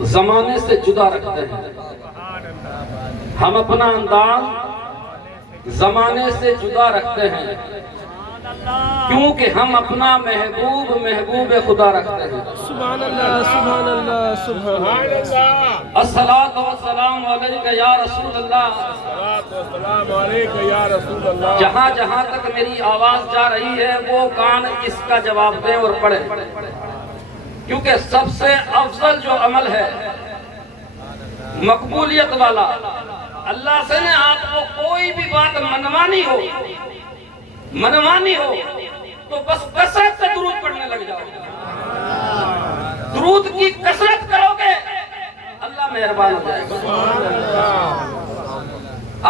زمانے سے جدا رکھتے ہیں، ہم اپنا انداز زمانے سے جدا رکھتے ہیں، کیونکہ ہم اپنا محبوب خدا رکھتے ہیں۔ سبحان اللہ سبحان اللہ سبحان اللہ۔ الصلاۃ والسلام علیک یا رسول اللہ۔ جہاں جہاں تک میری آواز جا رہی ہے وہ کان اس کا جواب دیں اور پڑھیں، کیونکہ سب سے افضل جو عمل ہے مقبولیت والا، اللہ سے نے آپ کو کوئی بھی بات منوانی ہو تو بس کثرت سے درود پڑھنے لگ جاؤ۔ درود کی کثرت کرو گے اللہ مہربان ہو جائے گا۔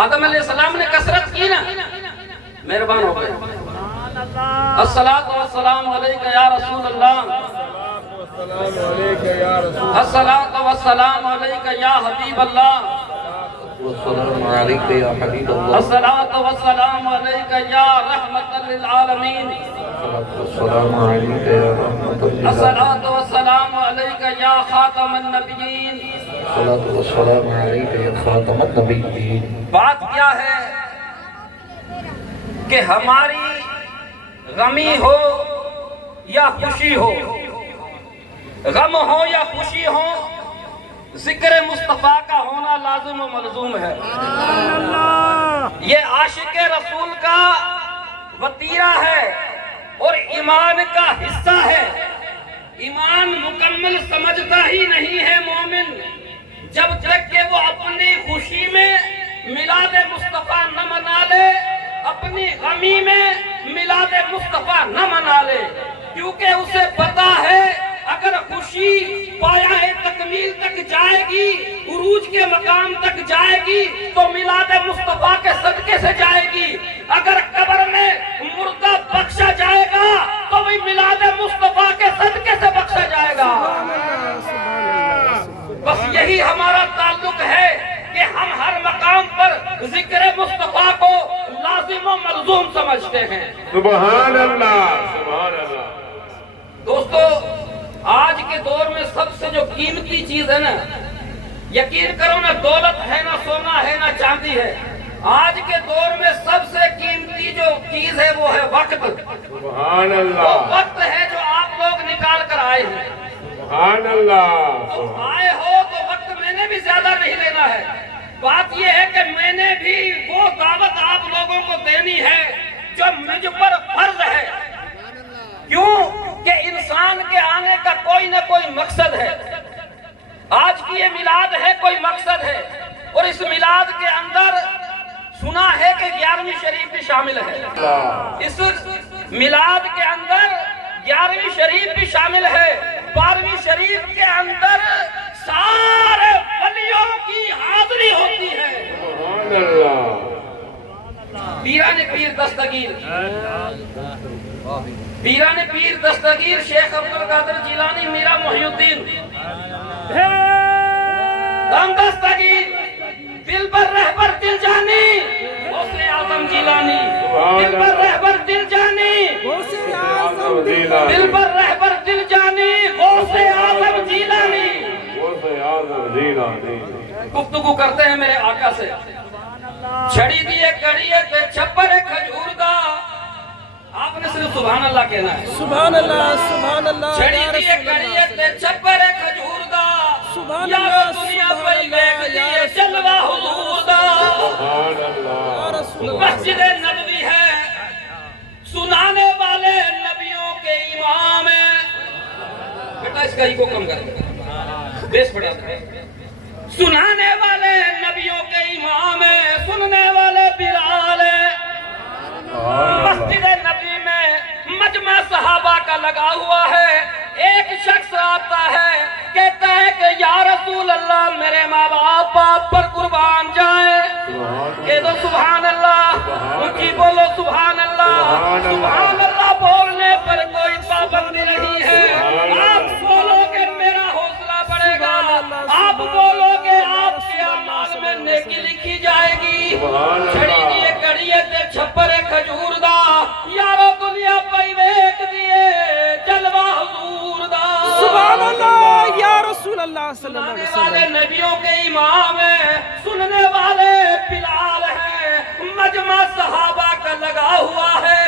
آدم علیہ السلام نے کثرت کی نا، مہربان ہو گئے۔ الصلاۃ والسلام علیک یا رسول اللہ، الصلاۃ والسلام علیک یا حبیب اللہ، والسلام علیک یا حبیب اللہ، الصلاۃ والسلام علیک یا رحمت للعالمین، والسلام علیک یا رحمت للعالمین، الصلاۃ والسلام علیک یا خاتم النبیین۔ والسلام علیک یا خاتم النبیین۔ بات کیا ہے کہ ہماری غمی ہو یا خوشی ہو، غم ہو یا خوشی ہو، ذکر مصطفیٰ کا ہونا لازم و ملزوم ہے۔ یہ عاشق رسول کا وطیرہ ہے اور ایمان کا حصہ ہے۔ ایمان مکمل سمجھتا ہی نہیں ہے مومن جب تک کہ وہ اپنی خوشی میں میلاد مصطفیٰ نہ منا لے، اپنی غمی میں میلاد مصطفیٰ نہ منا لے، کیونکہ اسے پتا ہے اگر خوشی پایہ تکمیل تک جائے گی، عروج کے مقام تک جائے گی تو میلاد مصطفیٰ کے صدقے سے جائے گی۔ اگر قبر میں مردہ بخشا جائے گا تو بھی میلاد مصطفیٰ کے صدقے سے بخشا جائے گا۔ بس یہی ہمارا تعلق ہے کہ ہم ہر مقام پر ذکر مصطفیٰ کو لازم و ملزوم سمجھتے ہیں۔ سبحان اللہ سبحان اللہ۔ دوستو، آج کے دور میں سب سے جو قیمتی چیز ہے نا، یقین کرو نہ دولت ہے، نہ سونا ہے، نہ چاندی ہے، آج کے دور میں سب سے قیمتی جو چیز ہے وہ ہے وقت۔ سبحان وہ اللہ وقت ہے جو آپ لوگ نکال کر آئے ہیں۔ سبحان اللہ۔ تو آئے ہو تو وقت میں نے بھی زیادہ نہیں لینا ہے۔ بات یہ ہے کہ میں نے بھی وہ دعوت آپ لوگوں کو دینی ہے جو مجھ پر فرض ہے۔ کیوں کہ انسان کے آنے کا کوئی نہ کوئی مقصد ہے۔ آج کی یہ میلاد ہے، کوئی مقصد ہے، اور اس میلاد کے اندر سنا ہے کہ 11ویں شریف بھی شامل ہے۔ اس میلاد کے اندر 11ویں شریف بھی شامل ہے، 12ویں شریف کے اندر سارے ولیوں کی حاضری ہوتی ہے۔ سبحان اللہ۔ پیران پیر دستگیر، پیران پیر دستگیر شیخ عبدالقادر جیلانی، میرا محی الدین دم دستگیر، دل پر رہبر دل جانی، غوث اعظم جیلانی، دل پر رہبر دل جانی، دل پر رہبر دل جانی، غوث اعظم جیلانی۔ گفتگو کرتے ہیں میرے آقا سے، چھڑی دیے کڑیے تے چھپر کھجور دا، آپ نے صرف سبحان اللہ کہنا ہے۔ سبحان اللہ سبحان اللہ۔ چھڑی دیے کڑیے تے چھپر کھجور دا، یا دنیا پہ دیکھ دیے جلوہ حضور دا۔ مسجد نبوی ہے، سنانے والے نبیوں کے امام ہیں۔ بیٹا اس کا ایگو کم کر دے، بیس پڑا دے۔ سنانے والے نبیوں کے امام ہیں، سننے والے بلال ہیں۔ مسجد نبی میں مجمع صحابہ کا لگا ہوا ہے۔ ایک شخص آتا ہے، کہتا ہے کہ یا رسول اللہ میرے ماں باپ آپ پر قربان جائے۔ کہہ دو سبحان اللہ، اونچی بولو سبحان اللہ۔ سبحان اللہ بولنے پر کوئی پابندی نہیں ہے۔ آپ بولو کہ میرا حوصلہ بڑھے گا، آپ بولو کہ آپ کے اعمال میں نیکی لکھی جائے گی۔ چھڑی دیے کڑیے تے چھپر کھجور دا، یارو دنیا پہ ویکھ دیے جلوہ حضور دا۔ سبحان اللہ یا رسول اللہ صلی اللہ سنانے علیہ والے وسلم. نبیوں کے امام ہیں، سننے والے بلال ہیں، مجمع صحابہ کا لگا ہوا ہے.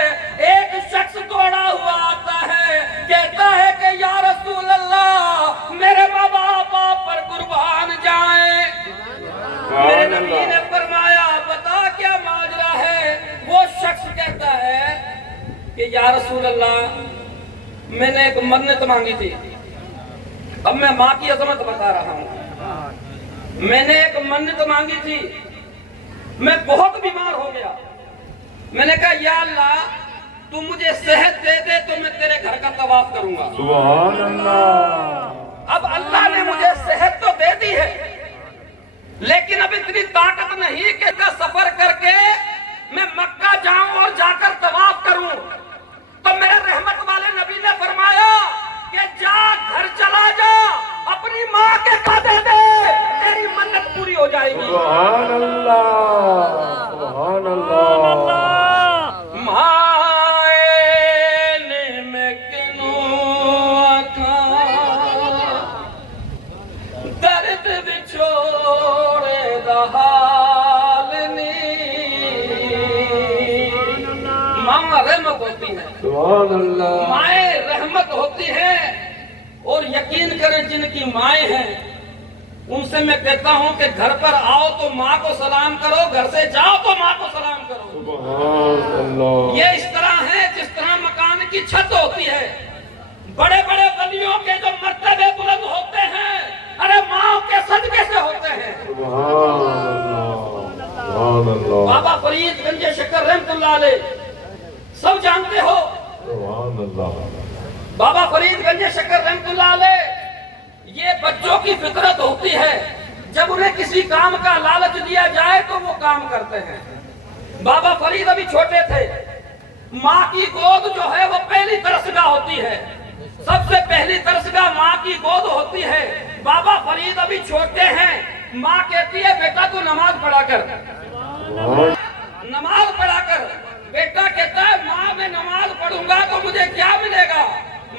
ایک شخص دوڑا ہوا آتا ہے، کہتا ہے کہ یا رسول اللہ میرے ماں باپ آپ پر قربان جائیں. میرے نبی نے فرمایا بتا کیا ماجرا ہے. وہ شخص کہتا ہے کہ یا رسول اللہ میں نے ایک منت مانگی تھی. اب میں ماں کی عظمت بتا رہا ہوں. میں نے ایک منت مانگی تھی، میں بہت بیمار ہو گیا. میں نے کہا یا اللہ تو مجھے صحت دے دے تو میں تیرے گھر کا طواف کروں گا. سبحان اللہ. اب اللہ نے مجھے صحت تو دے دی ہے، لیکن اب اتنی طاقت نہیں کہ کا سفر کر کے میں مکہ جاؤں اور جا کر طواف کروں. تو میرے رحمت والے نبی نے فرمایا کہ جا گھر چلا جا، اپنی ماں کے قدر دے، تیری منت پوری ہو جائے گی. سبحان اللہ. سبحان اللہ. مائے میں کنوں تھا درد بچھوڑے دہال ماں رحمت ہوتی ہے. سبحان اللہ. مائیں رحمت ہوتی ہیں. اور یقین کریں جن کی مائیں ہیں ان سے میں کہتا ہوں کہ گھر پر آؤ تو ماں کو سلام کرو، گھر سے جاؤ تو ماں کو سلام کرو. سبحان اللہ. یہ اس طرح ہے جس طرح مکان کی چھت ہوتی ہے. بڑے بڑے ولیوں کے جو مرتبے بلند ہوتے ہیں ارے ماں کے صدقے سے ہوتے ہیں. سبحان اللہ. سبحان اللہ. بابا فرید گنج شکر رحمت اللہ علیہ سب جانتے ہو. سبحان اللہ. بابا فرید گنج شکر رحمت اللہ علیہ یہ بچوں کی فطرت ہوتی ہے، جب انہیں کسی کام کا لالچ دیا جائے تو وہ کام کرتے ہیں. بابا فرید ابھی چھوٹے تھے، ماں کی گود جو ہے وہ پہلی درسگاہ ہوتی ہے. سب سے پہلی درسگاہ ماں کی گود ہوتی ہے. بابا فرید ابھی چھوٹے ہیں، ماں کہتی ہے بیٹا تو نماز پڑھا کر، نماز پڑھا کر. بیٹا کہتا ہے ماں میں نماز پڑھوں گا تو مجھے کیا ملے گا؟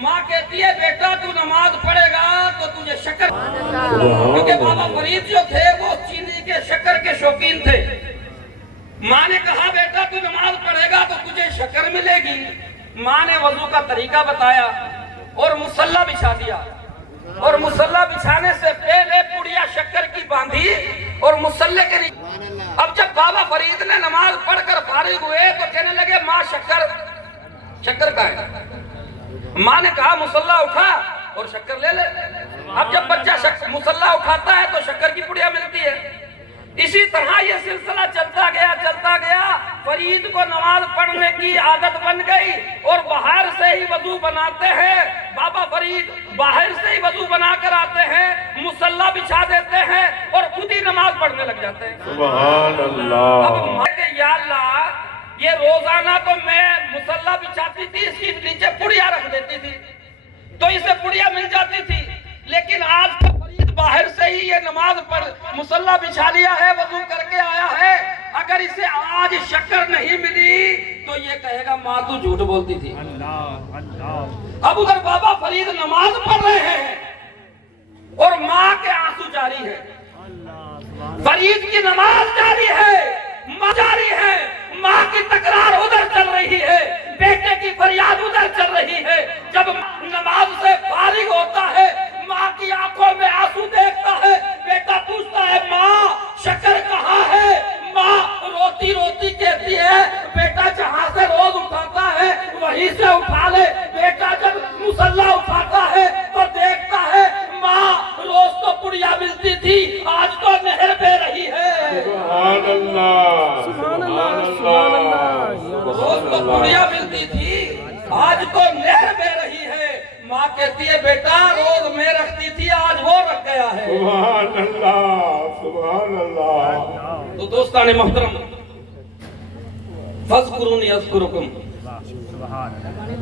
ماں کہتی ہے بیٹا تو نماز پڑھے گا تو تجھے شکر. کیونکہ بابا فرید جو تھے وہ چینی کے شکر کے شوقین تھے. ماں نے کہا بیٹا تو نماز پڑھے گا تو تجھے شکر ملے گی. ماں نے وضو کا طریقہ بتایا اور مصلی بچھا دیا، اور مصلی بچھانے سے پہلے پڑیا شکر کی باندھی اور مصلی کے نیچے. اب جب بابا فرید نے نماز پڑھ کر فارغ ہوئے تو کہنے لگے ماں شکر کا ہے. ماں نے کہا مصلی اٹھا اور شکر لے لے. اب جب بچہ مصلی اٹھاتا ہے تو شکر کی پڑیا ملتی ہے. اسی طرح یہ سلسلہ چلتا گیا. فرید کو نماز پڑھنے کی عادت بن گئی اور باہر سے ہی وضو بناتے ہیں. بابا فرید باہر سے ہی وضو بنا کر آتے ہیں، مصلی بچھا دیتے ہیں اور خود ہی نماز پڑھنے لگ جاتے ہیں. سبحان اللہ. اب ماں کہ یا اللہ یہ روزانہ تو میں مصلی بچھاتی تھی، اس کے نیچے پڑیا رکھ دیتی تھی تو اسے پڑیا مل جاتی تھی، لیکن آج کا فرید باہر سے ہی یہ نماز پڑھ مصلی بچھا لیا ہے، وضو کر کے آیا ہے. اگر اسے آج شکر نہیں ملی تو یہ کہے گا ماں تو جھوٹ بولتی تھی. اب ادھر بابا فرید نماز پڑھ رہے ہیں اور ماں کے آنسو جاری ہے. فرید کی نماز جاری ہے، ماں جاری ہے. ماں کی تکرار ادھر چل رہی ہے، بیٹے کی فریاد ادھر چل رہی ہے. جب نماز سے فارغ ہوتا ہے ماں کی آنکھوں میں آنسو دیکھتا ہے. بیٹا پوچھتا ہے ماں شکر کہاں ہے؟ ماں روتی روتی کہتی ہے بیٹا جہاں سے روز اٹھاتا ہے وہیں سے اٹھا لے. بیٹا جب مصلی اٹھاتا ہے تو دیکھتا ہے ماں روز تو پڑیا ملتی تھی، آج تو نہر بہ رہی ہے. سبحان اللہ. سبحان اللہ. سبحان اللہ. روز تو پڑیا ملتی تھی، آج تو نہر بہ رہی ہے. ماں کہتی ہے بیٹا روز میں رکھتی تھی آج وہ رکھ گیا ہے. سبحان اللہ. سبحان اللہ. تو دوستان محترم فذکرونی اذکرکم،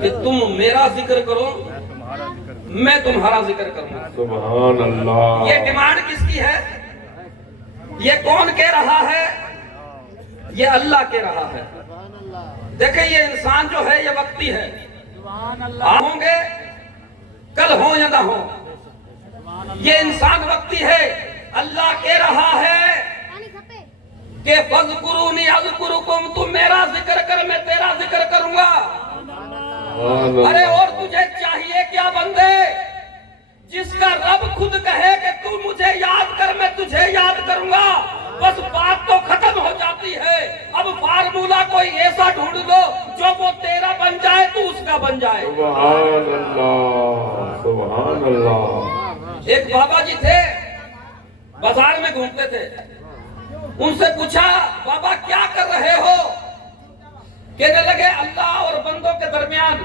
کہ تم میرا ذکر کرو میں تمہارا ذکر کروں. سبحان اللہ. یہ ڈیمانڈ کس کی ہے؟ یہ کون کہہ رہا ہے؟ یہ اللہ کہہ رہا ہے. دیکھیں یہ انسان جو ہے یہ وقتی ہے، ہوں گے کل ہوں یا نہ ہوں. یہ انسان وقتی ہے. اللہ کہہ رہا ہے کہ فَاذْكُرُونِي أَذْكُرُكُمْ، تم میرا ذکر کر میں تیرا ذکر کروں گا. ارے اور تجھے چاہیے کیا بندے، جس کا رب خود کہے کہ تو مجھے یاد کر میں تجھے یاد کروں گا، بس بات تو ختم ہو جاتی ہے. اب فارمولہ کوئی ایسا ڈھونڈ دو جو وہ تیرا بن جائے تو اس کا بن جائے. سبحان اللہ، سبحان اللہ. ایک بابا جی تھے، بازار میں گھومتے تھے. ان سے پوچھا بابا کیا کر رہے ہو؟ کہنے لگے اللہ اور بندوں کے درمیان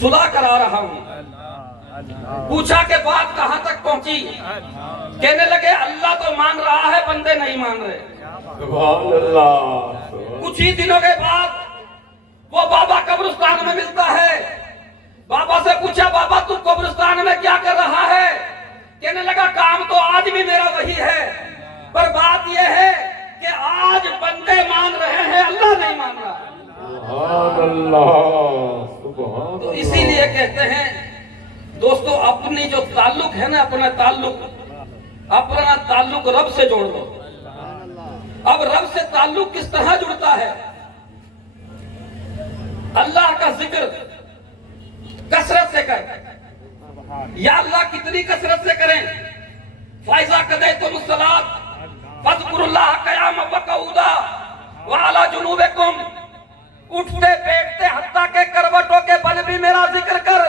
صلح کرا رہا ہوں. پوچھا کہ بات کہاں تک پہنچی؟ کہنے لگے اللہ تو مان رہا ہے، بندے نہیں مان رہے. سبحان اللہ. کچھ ہی دنوں کے بعد وہ بابا قبرستان میں ملتا ہے. بابا سے پوچھا بابا تو قبرستان میں کیا کر رہا ہے؟ کہنے لگا کام تو آج بھی میرا وہی ہے، پر بات یہ ہے کہ آج بندے مان رہے ہیں، اللہ نہیں مان رہا. سبحان اللہ، سبحان اللہ. تو اسی لیے کہتے ہیں دوستو، اپنی جو تعلق ہے نا، اپنا تعلق رب سے جوڑ دو. اب رب سے تعلق کس طرح جڑتا ہے؟ اللہ کا ذکر کثرت سے کر. یا اللہ کتنی کثرت سے کریں؟ فَإِذَا قَضَيْتُمُ الصَّلَاةَ فَاذْكُرُوا اللَّهَ قِيَامًا وَقُعُودًا وَعَلَى جُنُوبِكُمْ. اٹھتے بیٹھتے حتیٰ کہ کروٹوں کے بل بھی میرا ذکر کر.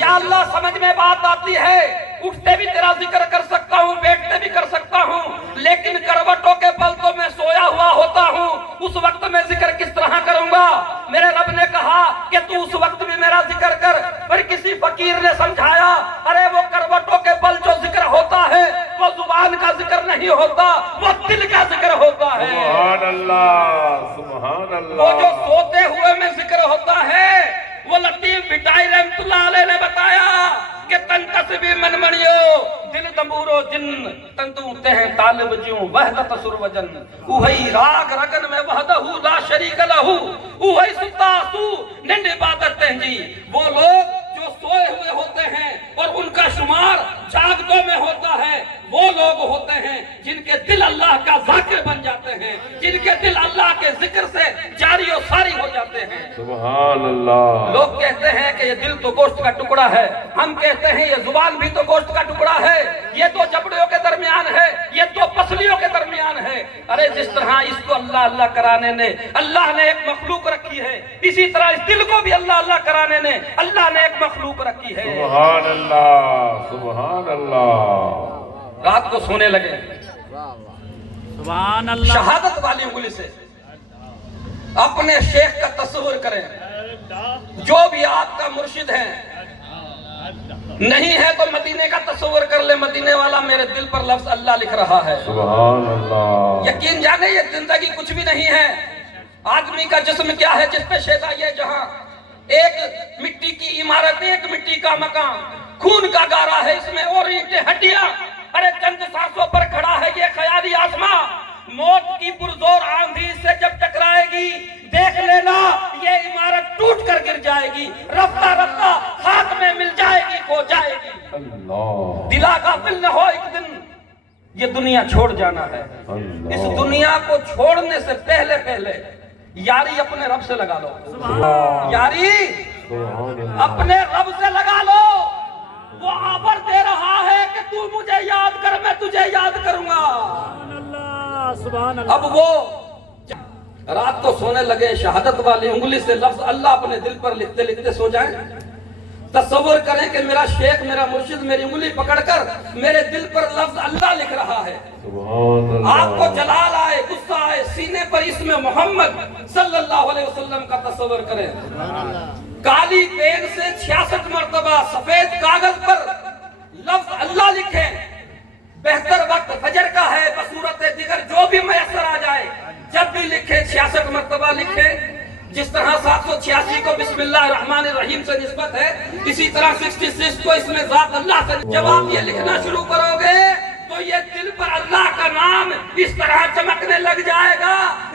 یا اللہ سمجھ میں بات آتی ہے، اٹھتے بھی تیرا ذکر کر سکتا ہوں، بیٹھتے بھی کر سکتا ہوں، لیکن کروٹوں کے بل تو میں سویا ہوا ہوتا ہوں. اس وقت میں ذکر کس طرح کروں گا؟ میرے رب نے کہا کہ تو اس وقت بھی میرا ذکر کر. پھر کسی فقیر نے سمجھایا ارے وہ کروٹوں کے بل جو ذکر ہوتا ہے وہ زبان کا ذکر نہیں ہوتا، وہ دل کا ذکر ہوتا ہے. سبحان اللہ، سبحان اللہ. وہ جو سوتے ہوئے میں ذکر ہوتا ہے، وہ لطیف بٹائی رحمت اللہ علیہ نے بتایا کہ تن تسبی من منیو دل دمورو جن تن دوتے ہیں طالب جیوں وحدت سر و جن. اوہی راگ رگن میں وحدہو لا شریک لہو، اوہی ستا سو نند عبادت تہنجی. وہ لوگ جو سوئے ہوئے ہوتے ہیں اور ان کا شمار جاگتوں میں ہوتا ہے، وہ لوگ ہوتے ہیں جن کے دل اللہ کا ذاکر بن جاتے ہیں، جن کے دل اللہ کے ذکر سے جاری و ساری ہو جاتے ہیں. سبحان اللہ. لوگ کہتے ہیں کہ یہ دل تو گوشت کا ٹکڑا ہے، ہم کہتے ہیں یہ زبان بھی تو گوشت کا ٹکڑا ہے، یہ تو جبڑوں کے درمیان ہے، یہ تو پسلیوں کے درمیان ہے. ارے جس طرح اس کو اللہ اللہ کرانے نے اللہ نے ایک مخلوق رکھی ہے، اسی طرح اس دل کو بھی اللہ اللہ کرانے نے اللہ نے ایک مخلوق رکھی ہے. سبحان اللہ، سبحان اللہ. رات کو سونے لگے، سبحان اللہ. شہادت والی انگلی سے اپنے شیخ کا تصور کریں. جو بھی آپ کا مرشد ہے، نہیں ہے تو مدینے کا تصور کر لے. مدینے والا میرے دل پر لفظ اللہ لکھ رہا ہے. سبحان اللہ. یقین جانے یہ زندگی کچھ بھی نہیں ہے. آدمی کا جسم کیا ہے جس پہ شیدا یہ جہاں، ایک مٹی کی عمارت، ایک مٹی کا مکان، خون کا گارا ہے اس میں اور اینٹیں ہڈیاں. ارے چند سانسوں پر کھڑا ہے یہ خیالی آسماں. موت کی پرزور آندھی سے جب ٹکرائے گی دیکھ لینا یہ عمارت ٹوٹ کر گر جائے گی، رفتہ رفتہ خاک میں مل جائے گی، کھو جائے گی. اللہ. دلا غافل نہ ہو، ایک دن یہ دنیا چھوڑ جانا ہے. اللہ. اس دنیا کو چھوڑنے سے پہلے یاری اپنے رب سے لگا لو. یاری سبحان اللہ. اپنے رب سے لگا لو. وہ آفر دے رہا ہے کہ تو مجھے یاد کر میں تجھے یاد کروں گا. سبحان اللہ. اب وہ رات کو سونے لگے، شہادت والی انگلی سے لفظ اللہ اپنے دل پر لکھتے لکھتے سو جائیں. تصور کریں کہ میرا شیخ، میرا مرشد میری انگلی پکڑ کر میرے دل پر لفظ اللہ لکھ رہا ہے. سبحان اللہ. آپ کو جلال آئے، غصہ آئے، سینے پر اسم محمد صلی اللہ علیہ وسلم کا تصور کریں. کالی پین سے 66 مرتبہ سفید کاغذ پر لفظ اللہ لکھیں. بہتر وقت فجر کا ہے، بصورت دیگر جو بھی میسر آ جائے جب بھی لکھیں 66 مرتبہ لکھیں. جس طرح 786 کو بسم اللہ الرحمن الرحیم سے نسبت ہے، اسی طرح 66 کو اس میں ذات اللہ سے. جب آپ یہ لکھنا شروع کرو گے تو یہ دل پر اللہ کا نام اس طرح چمکنے لگ جائے گا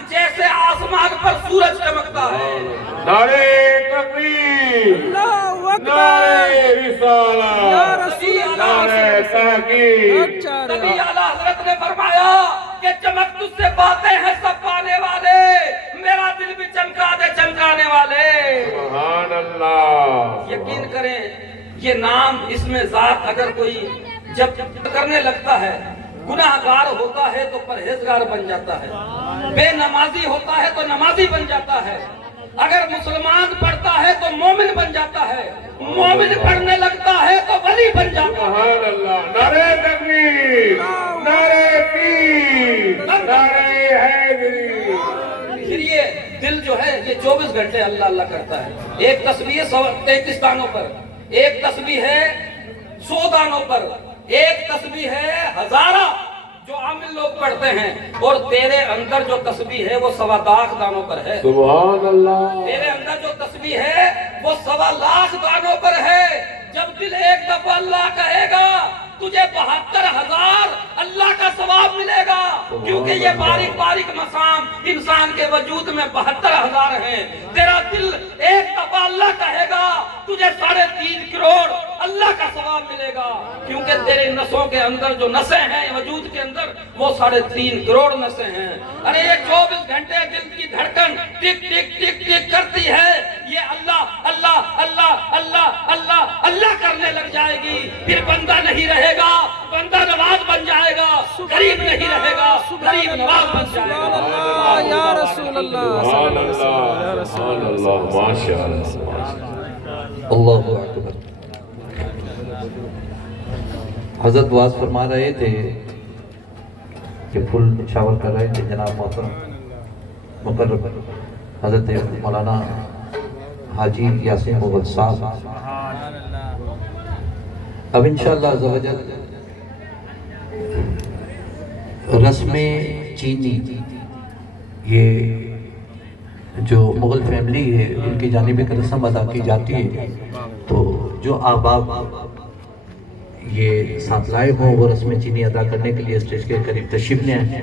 جیسے آسمان پر سورج چمکتا ہے۔ نعرہ تکبیر، اللہ اکبر نعرہ یا رسالت، رسول اللہ نعرہ تحقیق۔ نبی اعلیٰ حضرت نے فرمایا کہ چمک تجھ سے باتیں ہیں سب پانے والے، میرا دل بھی چمکا دے چمکانے والے۔ سبحان اللہ۔ یقین کریں یہ نام اس میں ذات اگر کوئی جب کرنے لگتا ہے، گناہگار ہوتا ہے تو پرہیزگار بن جاتا ہے، بے نمازی ہوتا ہے تو نمازی بن جاتا ہے، اگر مسلمان پڑھتا ہے تو مومن بن جاتا ہے، مومن پڑھنے لگتا ہے تو ولی بن جاتا ہے۔ سبحان اللہ۔ نعرہ تکبیر، نعرہ پیر، نعرہ حیدری۔ پھر یہ دل جو ہے یہ 24 گھنٹے اللہ اللہ کرتا ہے۔ ایک تسبیح 133 دانوں پر، ایک تسبیح ہے 100 دانوں پر، ایک تسبیح ہے 1000 جو عامل لوگ پڑھتے ہیں، اور تیرے اندر جو تسبیح ہے وہ 1.25 دانوں پر ہے۔ سبحان اللہ۔ تیرے اندر جو تسبیح ہے وہ 1.25 دانوں پر ہے۔ جب دل ایک دفعہ اللہ کہے گا تجھے 72,000 اللہ کا ثواب ملے گا، کیونکہ یہ باریک باریک مسام انسان کے وجود میں 72,000 ہیں۔ تیرا دل ایک دفعہ اللہ کہے گا تجھے 3.5 کروڑ اللہ کا ثواب ملے گا، کیونکہ تیرے نسوں کے اندر جو نسیں ہیں وجود کے اندر وہ 3.5 کروڑ نسیں ہیں۔ ارے یہ 24 گھنٹے دل کی دھڑکن ٹک ٹک ٹک ٹک کرتی ہے، یہ اللہ اللہ اللہ اللہ اللہ اللہ کرنے لگ جائے گی، پھر بندہ نہیں رہے گا، بندہ نواز بن جائے گا، غریب نہیں رہے گا، غریب نواز بن جائے گا۔ اللہ یا رسول اللہ سبحان اللہ، سبحان اللہ، ماشاء اللہ۔ اللہ اکبر۔ حضرت واز فرما رہے تھے کہ پھول نچھاور کر رہے تھے جناب محترم مقرر حضرت مولانا حاجی یاسین مغل صاحب۔ اب انشاءاللہ عز و جل رسم چینی، یہ جو مغل فیملی ہے ان کی جانب ایک رسم ادا کی جاتی ہے، تو جو احباب یہ ساتھ لائے ہوں وہ رسم چینی ادا کرنے کے لیے اسٹیج کے قریب تشریف لے آئیں۔